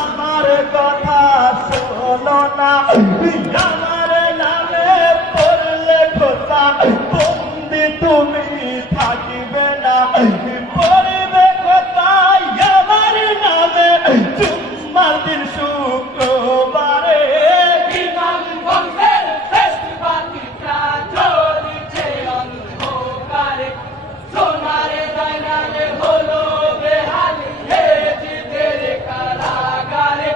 আমার কথা শোনো না, আমার নামে পড়লে খোদা বন্দি তুমি থাকিবে না, পড়বে কোথায় আমার নামে জুম্মার দিন শুক্রবারে। ইমাম বংশের শেষ বাতিটা জ্বলছে অন্ধকারে, সোনারে জয়নালে হলো বেহালি জিদের কারাগারে।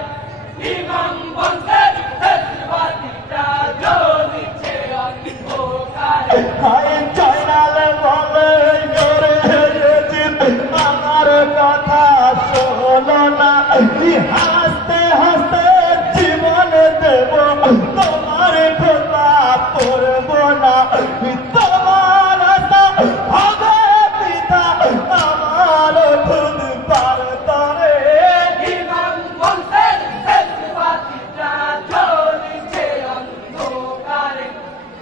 ইমাম বংশের শেষ বাতিটা জ্বলছে অন্ধকারে। হায় জয়নাল বলে আমার কথা শোনো না, হাসতে হাসতে জীবন দেব তোমার খোদা পড়ব না, তোমার আশা হবে পিতা আমার খুদ পারতরে। ইমাম বংশের শেষ বাতিটা জ্বলছে অন্ধকারে,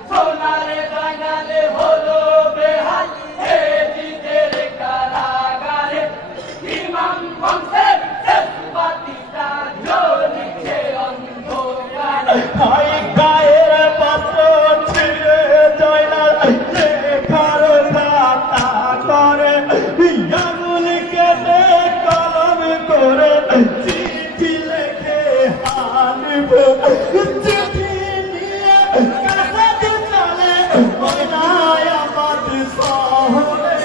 সোনারে জয়নালে হলো বেহালি জিদের কারাগারে। ইমাম বংশের শেষ বাতিটা জ্বলছে অন্ধকারে। হাই গায়ের বস্ত্র ছিঁড়ে জয়নাল লেখার দাতা করে, আঙুল কেটে কলম করে চিঠি লেখে হানিব, চিঠি নিয়ে কাছে চলে ময়নায়াবাদ শহরে।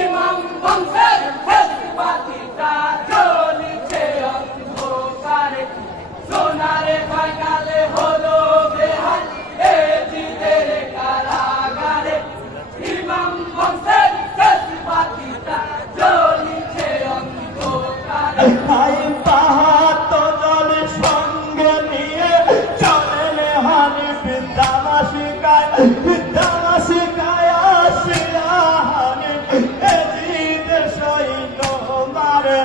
ইমাম বংশের শেষ বাতিটা জ্বলছে অন্ধকারে, সোনারে জয়নালে হলো বেহালি জিদের কারাগারে। ইমাম বংশের শেষ বাতিটা জ্বলছে অন্ধকারে। হাই পাহাড় জল সঙ্গে নিয়ে চলেন হানিফ দামাশিকায়, দামাশিকায় আসিয়া হানিফ এজিদের সৈন্য মারে।